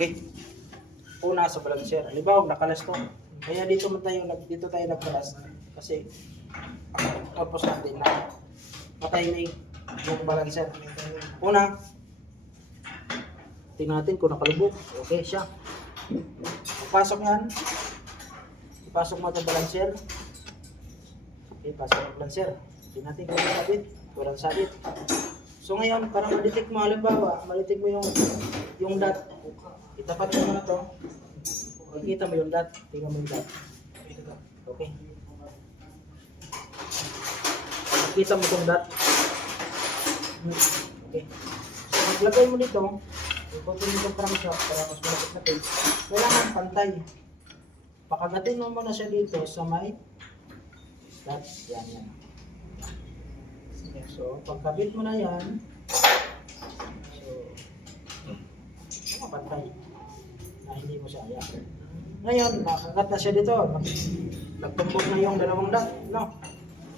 Okay. Una sa balancer. Halimbawa, nakalas to. Kaya dito tayo nagkalas. Kasi, purpose natin na patay na yung balancer. Una, tingnan natin kung nakalubog. Okay siya. Pasok yan. Ipasok mo itong balancer. Okay, pasok ang balancer. Tingnan natin kung sabit. Walang sabit. So ngayon, para ma-detect mo, halimbawa, ma-detect mo yung dot. Itapat mo na to. Makikita mo yung dot. Tingnan mo yung dot. Okay. Makikita mo itong dot. Okay. So, maglagay mo dito. Ipagpapin mo itong crankshaft para mas malapit natin. Kailangan pantay. Pakagatin mo muna siya dito sa may dot. Yan. So, pagkabit mo na yan, so, pantay na hindi mo siya ayan. Ngayon, nakagat na siya dito. Nagtumbok na yung dalawang dot. No?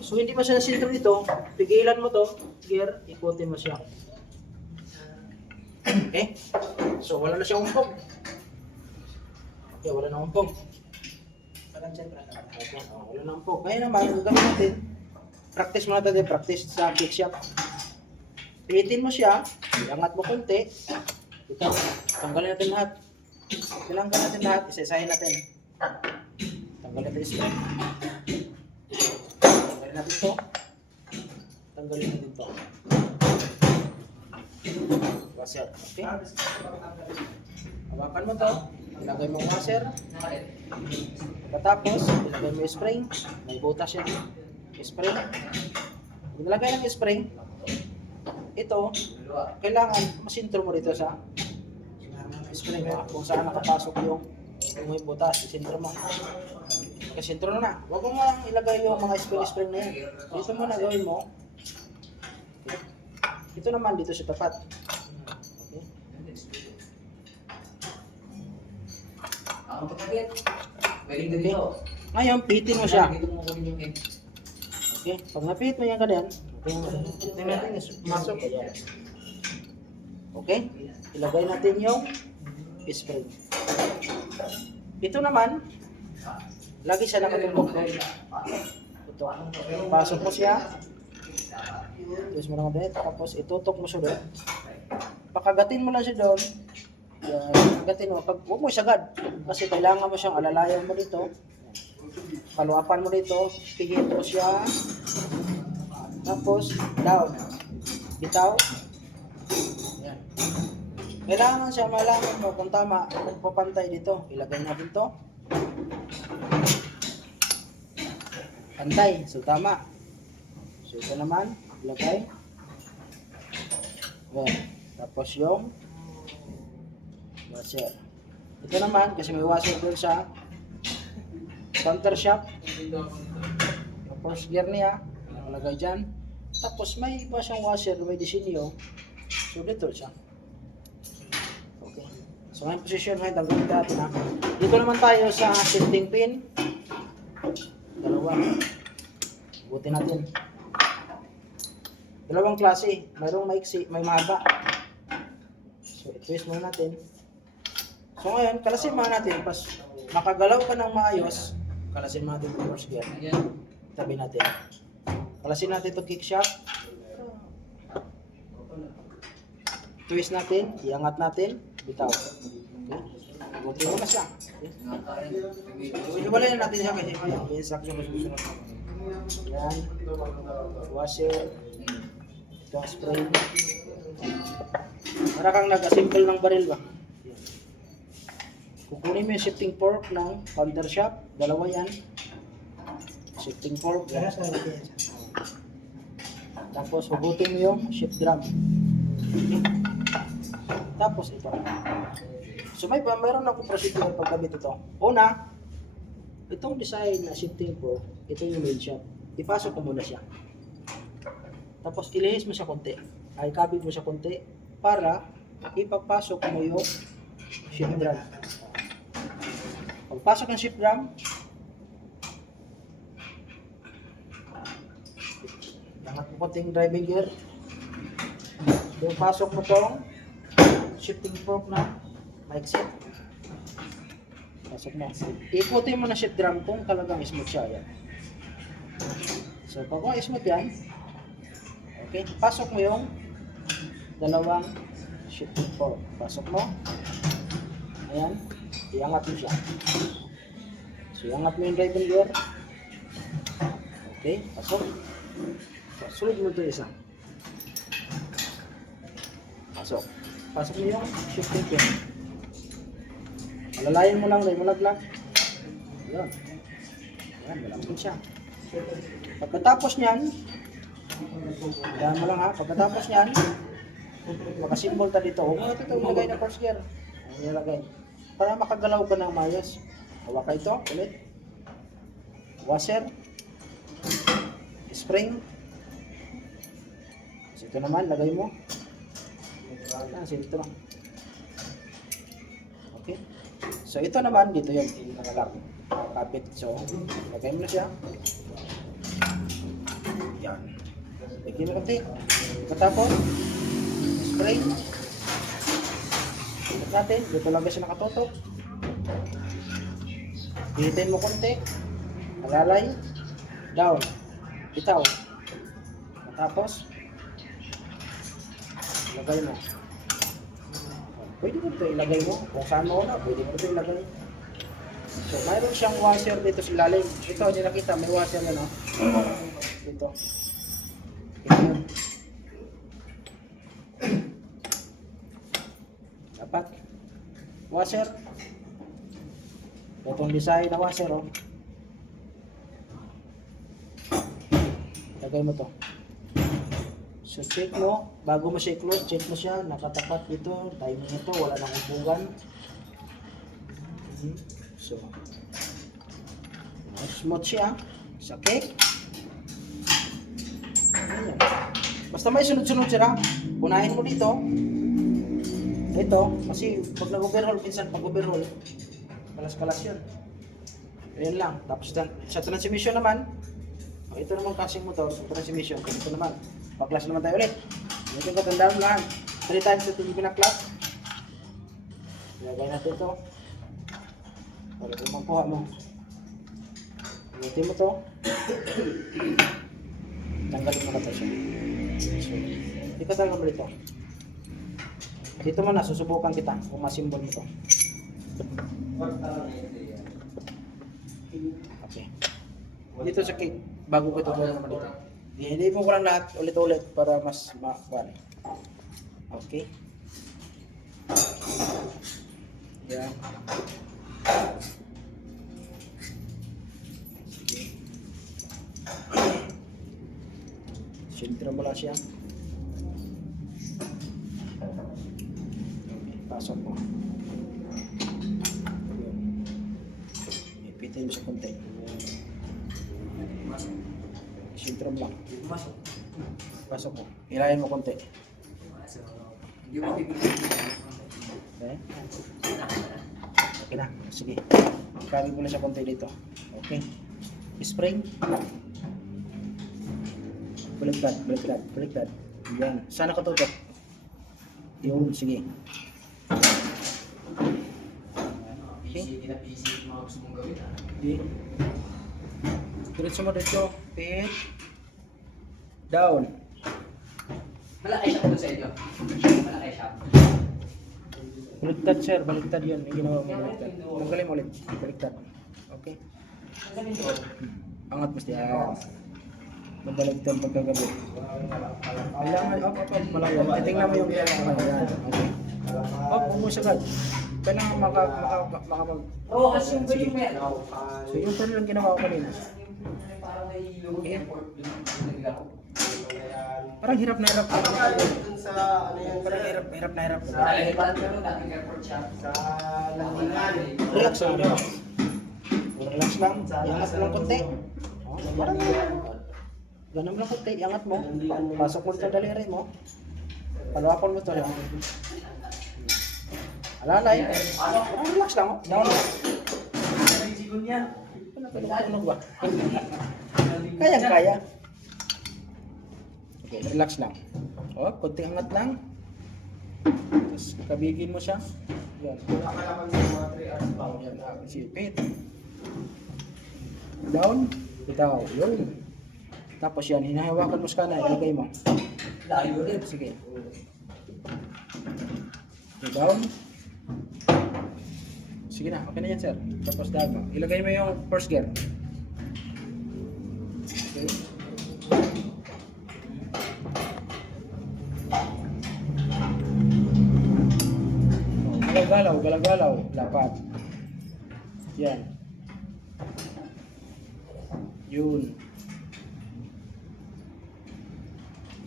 So, hindi mo siya nasintro dito. Pigilan mo to, gear, ikutin mo siya. Okay? So, wala na siya umpog. Okay, wala na umpog. Okay, wala na umpog. Kaya naman, ang gawin natin, practice mo natin, practice sa kick shop. Pihitin mo siya, iangat mo konti. Ito, tanggalin natin lahat. Tilanggan natin lahat, isa-isahin natin. Tanggalin natin yung spring. Tanggalin natin ito. Tanggalin natin ito. Washer, okay? Hawakan mo to, ilagay mo yung washer. Pagkatapos, ilagay mo yung spring. May butas yan. Spring. Pag nilagay ng spring, ito, kailangan masintro mo dito sa spring kung saan nakapasok yung butas, isintro mo. Kasintro na. Huwag mo nga ilagay yung mga spring na yan. Dito mo na gawin mo. Ito naman dito sa tapat. Okay. Okay. Ngayon, pihitin mo siya. Okay, pag napihit mo yan ka din, tingnan natin, masok. Okay, ilagay natin yung spring. Ito naman, lagi siya nakatumbok. Ito, pasok mo siya. Tapos mo lang din, tapos itutok mo siya doon. Pakagatin mo lang siya doon. Agatin mo, huwag mo isagad. Kasi kailangan mo siyang alalayan mo dito. Paluapan mo dito, pigit mo siya. Tapos, down. Bitaw. Yan. Kailangan siya, malaman mo kung tama, magpapantay dito. Ilagay natin to. Pantay. So, tama. So, ito naman, ilagay. Yan. Tapos yung washer. Ito naman, kasi may washer doon sa counter shop. Yung first gear niya, nakalagay dyan. Tapos may iba siyang washer, may disenyo. So dito siya. Okay. So ngayon position ngayon, tanggalin natin ha. Dito naman tayo sa shifting pin. Dalawa. Butin natin. Dalawang klase. Mayroong maiksi, may mahaba. So i-twist muna natin. So ngayon, kalasin muna natin. Pas makagalaw ka ng maayos, kalasin natin yung first gear. Tabi natin. Kalasin natin itong kick shop. Twist natin, iangat natin, bitaw. Okay. Buti mo na siya. Okay. Iwalayan natin siya kasi may instruction na susunod. Yan. Washer. Ito ang spray. Para kang nag-assemble ng baril ba? Kukunin mo yung shifting fork ng counter shop. Dalawa yan. Shifting fork. Tapos hugutin mo yung shift drum. Okay. Tapos ito. So mayroon akong procedure pagkabit ito. Una, itong design na shifting fork, ito yung main shop. Ipasok mo muna siya. Tapos ilihis mo siya konti. Ay kabit mo siya konti para ipapasok mo yung shift drum. Pagpasok ng shift drum, angat mo konting driving gear. Yung pasok mo tong shifting fork na Maiksit. Pasok mo. Ikutin mo na sheet drum kung talagang smooth siya. Yan. So, pag smooth yan, okay, pasok mo yung dalawang sheet 4. Pasok mo. Ayan. Iangat mo siya. So, iangat mo yung driving gear. Okay, pasok. So, sunod mo ito isa. Pasok. Pasok mo yung shifting pin. Alalayan mo lang, mo laglag. Ayan. Ayan, malambot siya. Pagkatapos niyan, ayan mo lang ha, pagkatapos niyan, makasimbol ta dito. Huwag mo natin ito ilagay na first gear. Ilagay. Para makagalaw ka ng mayos. Hawa ka ito, ulit. Washer. Spring. So, ito naman, lagay mo. Dito lang. Okay. So, ito naman, dito yan. Nakakapit. So, lagay mo na siya. Yan. Lagay mo konti. Pagkatapos, spring. Ito natin. Dito lagay siya nakatutok. Hihitin mo konti. Alalay. Down. Bitaw. Tapos, ilagay mo. Pwede mo ito ilagay mo. Kung saan mo na, pwede mo ito ilagay. So, mayroon siyang washer dito sa ilalim. Ito, hindi nakita, may washer yan, no? Dito. Ito. Dapat. Washer. Itong design na washer, oh. Lagay mo to. So check mo, bago mo siya i-close, check mo siya, nakatapat dito, timing ito, wala nang hubungan. So, smooth siya, sa cake. Ayan. Basta may sunod-sunod siya, punahin mo dito. Ito, kasi pag nag-overhaul, minsan pag overhaul, kalas-kalas yun. Ayan lang, tapos sa transmission naman, ito naman casing motor, sa transmission, ito naman. Pa-class naman tayo ulit. Ito ko, tandaan mo lang. 3 times ito yung pinaklas. Ilagay natin ito. Para ito makuha mo. Ulitin mo ito. Tanggalin mo na ito siya. So, hindi ka talaga malito. Dito mo na, susubukan kita kung masimbol mo ito. Okay. Dito sa cake, bago ko ito gawin naman dito. Hindi mo ko lang lahat ulit-ulit para mas makuha. Okay. Yan. Sige. Sintro mo lang siya. Okay, pasok mo. Ipitin mo sa konti. Sintro mo lang. Pasok mo. Hilahin mo konti. Okay. Okay na. Sige. Kagin ko na siya konti dito. Okay. Spring. Baliktad, baliktad, baliktad. Yan. Sana katutok. Yun, sige. Okay. Okay. Diretso mo dito. Pit. Down. Malaki siya po sa inyo. Malaki siya. Baliktad sir, baliktad yun. Yung ginawa mo baliktad. Tanggalin mo ulit. Baliktad. Okay. Angat mas diyan. Nabaliktad pagkagabi. Kailangan, malayo. Titingnan mo yung kailangan. Okay. Huwag mo sagad. Kailangan makapag... Oo, kasi yung galing mo yan. So yung pa lang ginawa ko kanina. Parang may logo yung port. Parang hirap na hirap. Dun sa ano yan, Parang hirap na hirap. Parang gano'n natin airport siya. sa landingan. Relax lang. Relax lang. Iangat mo lang konti. Parang ganun lang konti. Iangat mo. Pasok mo ito daliri mo. Palawakon mo ito. Alalay. Parang relax lang. Down. Tunog ba? Kaya. Okay, relax lang. Oh, konting angat lang. Tapos kabigin mo siya. Yan. Nakalaman sa mga 3 hours pa. Oh, yan. Sipit. Down. Bitaw. Yun. Tapos yan, hinahawakan mo sa kanan, ilagay mo. Layo rin. Sige. Okay, down. Sige na, okay na yan sir. Tapos down mo. Ilagay mo yung first gear. Okay. Oh, galaw-galaw, galaw-galaw. Lapat. Yan. Yun.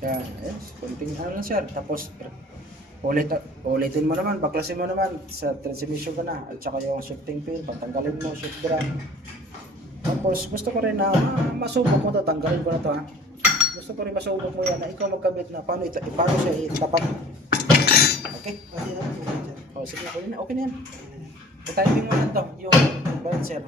Yan. Yes. Kunting ano lang sir. Tapos ulitin mo naman, baklasin mo naman sa transmission ka na at saka yung shifting pin, patanggalin mo, shift drum. Tapos gusto ko rin na masubok mo to, tanggalin ko na to ha. Gusto ko rin masubok mo yan na ikaw magkabit na paano siya itapat. Okay? Kasi na po. O sige, okay na yan. I-timing mo na to, yung balancer.